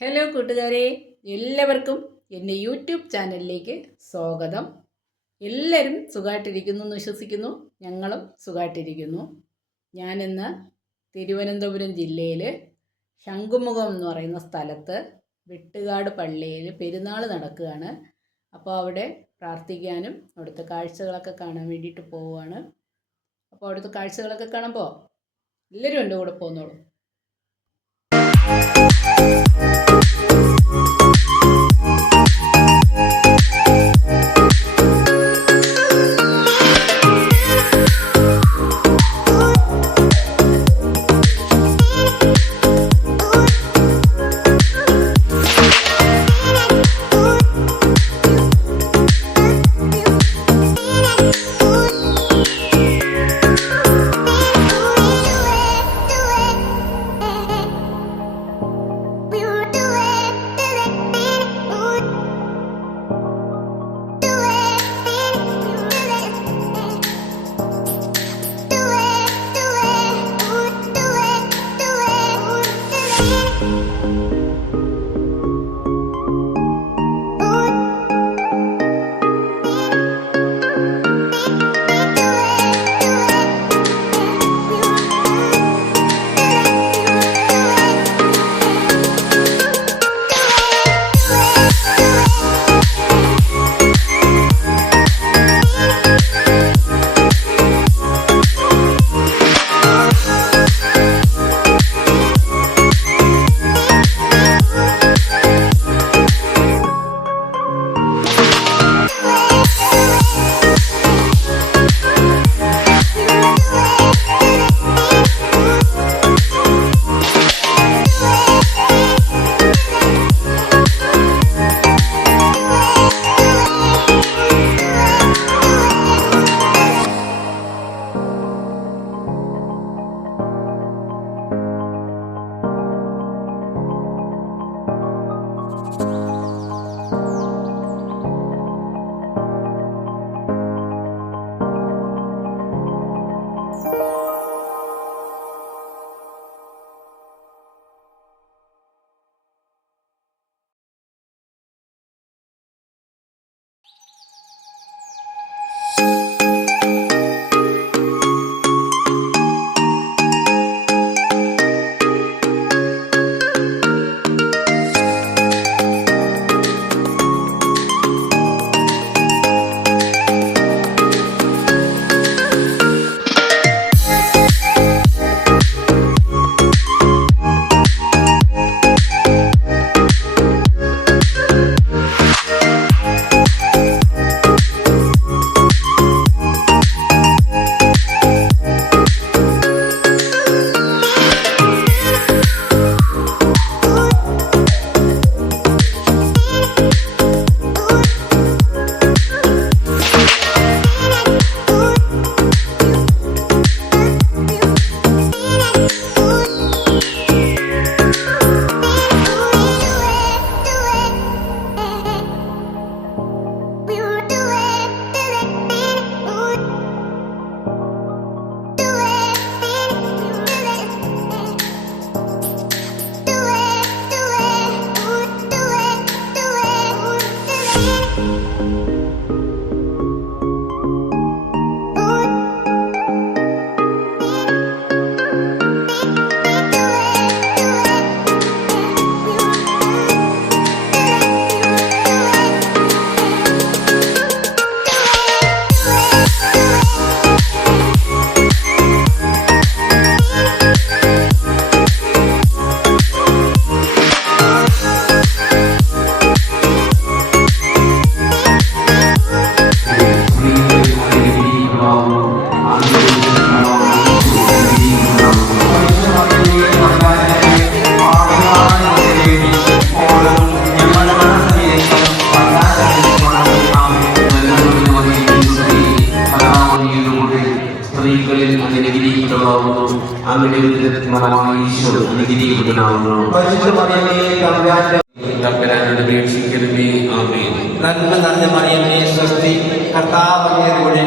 Hello കൂട്ടുകാരെ, എല്ലാവർക്കും എൻ്റെ യൂട്യൂബ് ചാനലിലേക്ക് സ്വാഗതം. എല്ലാവരും സുഖമായിട്ടിരിക്കുന്നു എന്ന് വിശ്വസിക്കുന്നു. ഞങ്ങളും സുഖമായിട്ടിരിക്കുന്നു. ഞാനിന്ന് തിരുവനന്തപുരം ജില്ലയിൽ ശംഖുമുഖം എന്ന് പറയുന്ന സ്ഥലത്ത് വെട്ടുകാട് പള്ളിയിൽ പെരുന്നാൾ നടക്കുകയാണ്. അപ്പോൾ അവിടെ പ്രാർത്ഥിക്കാനും അവിടുത്തെ കാഴ്ചകളൊക്കെ കാണാൻ വേണ്ടിയിട്ട് പോവുകയാണ്. അപ്പോൾ അവിടുത്തെ കാഴ്ചകളൊക്കെ കാണുമ്പോൾ എല്ലാവരും എൻ്റെ കൂടെ പോകുന്നോളൂ. നന്മ നിറഞ്ഞ മറിയമേ സ്വസ്തി, കർത്താവ് അങ്ങയുടെ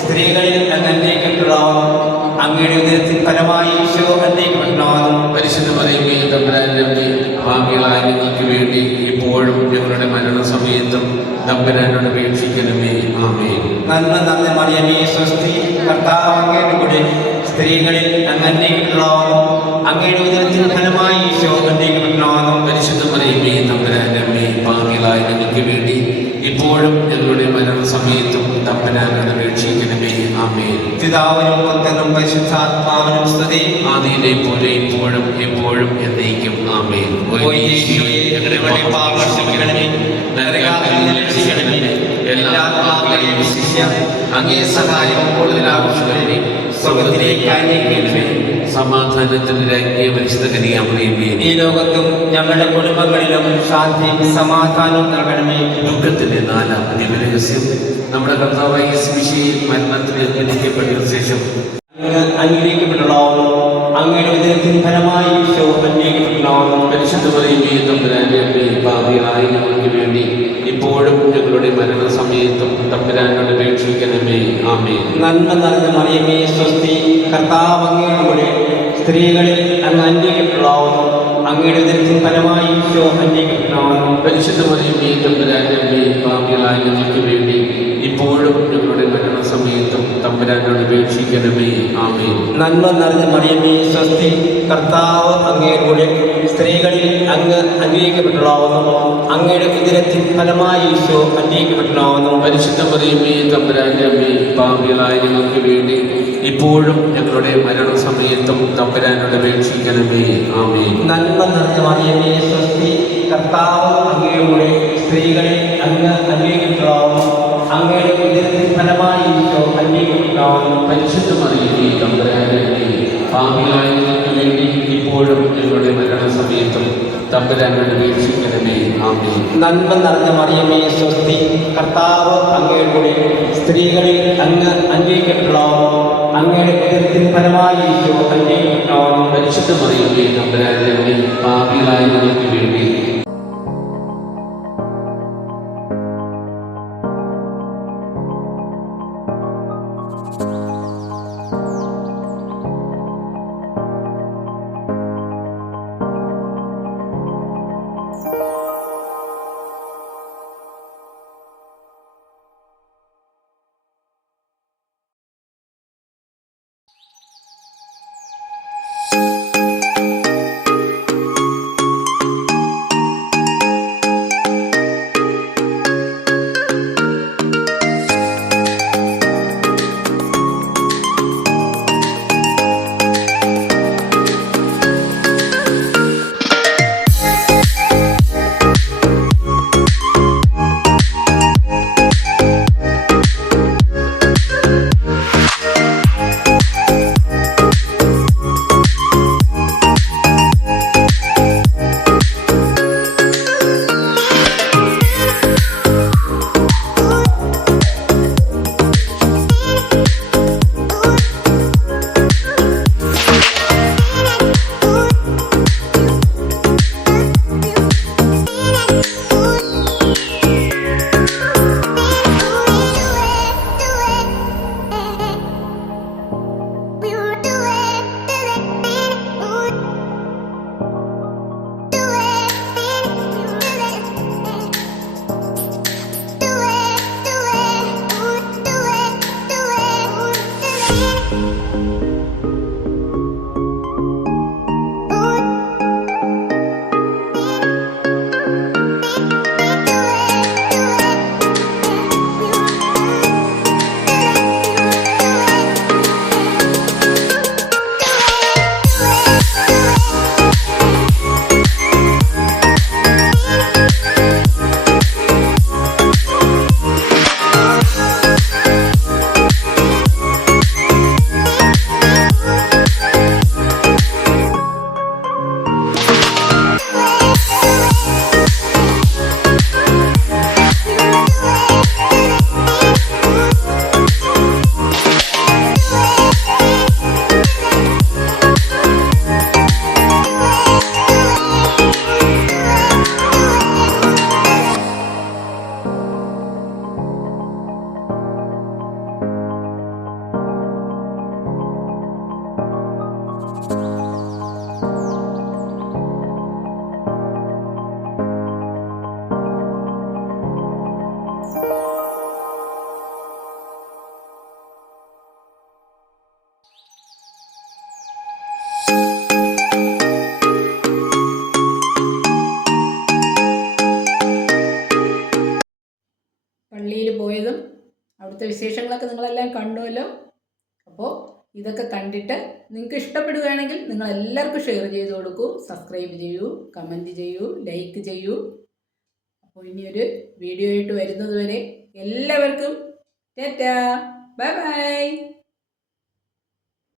സ്ത്രീകളിൽ അങ്ങ് അനുഗ്രഹിക്കപ്പെട്ടവളാകുന്നു. അങ്ങയുടെ ഉദരത്തിൻ ഫലമായി ഈശോ അനുഗ്രഹിക്കപ്പെട്ടവനാകുന്നു. പരിശുദ്ധ മറിയമേ തമ്പുരാന്റെ അമ്മേ, പാപികളായ ഞങ്ങൾക്ക് വേണ്ടി ഇപ്പോഴും ഞങ്ങളുടെ മരണസമയത്തും തമ്പുരാനോട് അപേക്ഷിക്കണമേ. ആമേൻ. നന്മ നിറഞ്ഞ മറിയമേ സ്വസ്തി, കർത്താവ് അങ്ങയുടെ കൂടെ സ്ത്രീകളിൽ അങ്ങ് അനുഗ്രഹിക്കപ്പെട്ടവളാകുന്നു. അങ്ങയുടെ ഉദരത്തിൻ ഫലമായി ഈശോ അനുഗ്രഹിക്കപ്പെട്ടവനാകുന്നു. പരിശുദ്ധ മറിയമേ തമ്പുരാന്റെ അമ്മേ, പാപികളായ ഞങ്ങൾക്ക് വേണ്ടി ഇപ്പോഴും ഞങ്ങളുടെ മരണസമയത്തും തമ്പുരാനോട് അപേക്ഷിക്കണമേ. ആമേൻ. പിതാവിനും പുത്രനും പരിശുദ്ധാത്മാവിനും സ്തുതി. ആദിയിലെ പോലെ ഇപ്പോഴും എപ്പോഴും എന്നേക്കും. ആമേൻ. ഓ ഈശോയെ, ഞങ്ങളുടെ പാപങ്ങൾ ക്ഷമിക്കണമേ, നരകാഗ്നിയിൽ നിന്ന് രക്ഷിക്കണമേ. എല്ലാ ആത്മാക്കളെയും വിശിഷ്യ അങ്ങേ സഹായം കൂടുതൽ ആവശ്യമായി സ്വർഗ്ഗത്തിലേക്ക് അയക്കണമേ. സമാധാനത്തിന്റെ രാജ്ഞിയെ പരിശുദ്ധ കന്യാമറിയമേ, ഈ ലോകത്തും ഞങ്ങളുടെ കുടുംബങ്ങളിലും ശാന്തിയും സമാധാനവും നൽകണമേ. ദുഃഖത്തിന്റെ നാലാം ദിവരഹസ്യം, നമ്മുടെ കർത്താവായ യേശുമിശിഹായിൽ മരണത്തിന് അനുഗ്രഹിക്കപ്പെട്ട ശേഷം അങ്ങ് അനുഗ്രഹിക്കപ്പെട്ടവളാകുന്നു. അങ്ങയുടെ ഉദരത്തിൻ ഫലമായി ഈശോ അനുഗ്രഹിക്കപ്പെട്ടവനാകുന്നു. പരിശുദ്ധ മറിയമേ തമ്പുരാന്റെ അമ്മേ, പാപികളായ ഞങ്ങൾക്ക് വേണ്ടി ഇപ്പോഴും ഞങ്ങളുടെ മരണസമയത്തും തമ്പുരാനോട് അപേക്ഷിക്കണമേ. ആമേൻ. നന്മ നിറഞ്ഞ മറിയമേ സ്വസ്തി, കർത്താവ് അങ്ങയുടെ കൂടെ സ്ത്രീകളിൽ അങ്ങ് അനുഗ്രഹിക്കപ്പെട്ടവളാകുന്നു. അങ്ങയുടെ ഉദരത്തിൻ ഫലമായി ഈശോ അനുഗ്രഹിക്കപ്പെട്ടവനാകുന്നു. പരിശുദ്ധ മറിയമേ തമ്പുരാന്റെ അമ്മേ, പാപികളായ ഞങ്ങൾക്ക് വേണ്ടി ഇപ്പോഴും ഞങ്ങളുടെ മരണസമയത്തും തമ്പുരാനോട് അപേക്ഷിക്കണമേ. ആമേൻ. നന്മ നിറഞ്ഞ മറിയമേ സ്വസ്തി, കർത്താവ് അങ്ങയുടെ കൂടെ സ്ത്രീകളിൽ അങ്ങ് അനുഗ്രഹിക്കപ്പെട്ടവളാകുന്നു. അങ്ങയുടെ ഉദരത്തിൻ ഫലമായി ഈശോ അനുഗ്രഹിക്കപ്പെട്ടവനാകുന്നു. പരിശുദ്ധ മറിയമേ തമ്പുരാന്റെ അമ്മേ, പാപികളായ ഞങ്ങൾക്ക് വേണ്ടി ഇപ്പോഴും ഞങ്ങളുടെ മരണസമയത്തും തമ്പുരാനോട് അപേക്ഷിക്കണമേ. ആമേൻ. നന്മ നിറഞ്ഞ മറിയമേ സ്വസ്തി, കർത്താവ് അങ്ങയുടെ കൂടെ സ്ത്രീകളിൽ അങ്ങ് അനുഗ്രഹിക്കപ്പെട്ടവളാകുന്നു. അങ്ങയുടെ ഉദരത്തിൻ ഫലമായി ഈശോ അനുഗ്രഹിക്കപ്പെട്ടവനാകുന്നു. പരിശുദ്ധ മറിയമേ തമ്പുരാന്റെ അമ്മേ, പാപികളായ ഞങ്ങൾക്ക് വേണ്ടി ഇപ്പോഴും ഞങ്ങളുടെ മരണസമയത്തും തമ്പുരാനോട് അപേക്ഷിക്കണമേ. ആമേൻ. നന്മ നിറഞ്ഞ മറിയമേ സ്വസ്തി, കർത്താവ് അങ്ങയുടെ കൂടെ സ്ത്രീകളിൽ അങ്ങ് അനുഗ്രഹിക്കപ്പെട്ടവളാകുന്നു. അങ്ങയുടെ ഉദരത്തിൻ ഫലമായി ഈശോ അനുഗ്രഹിക്കപ്പെട്ടവനാകുന്നു. പരിശുദ്ധ മറിയമേ തമ്പുരാന്റെ അമ്മേ, പാപികളായ ഞങ്ങൾക്ക് വേണ്ടി പള്ളിയിൽ പോയതും അവിടുത്തെ വിശേഷങ്ങളൊക്കെ നിങ്ങളെല്ലാം കണ്ടുവല്ലോ. അപ്പോൾ ഇതൊക്കെ കണ്ടിട്ട് നിങ്ങൾക്ക് ഇഷ്ടപ്പെടുകയാണെങ്കിൽ നിങ്ങൾ എല്ലാവർക്കും ഷെയർ ചെയ്ത് കൊടുക്കൂ, സബ്സ്ക്രൈബ് ചെയ്യൂ, കമൻറ്റ് ചെയ്യൂ, ലൈക്ക് ചെയ്യൂ. അപ്പോൾ ഇനിയൊരു വീഡിയോ ആയിട്ട് വരുന്നത് വരെ എല്ലാവർക്കും ടാറ്റാ, ബൈ ബൈ.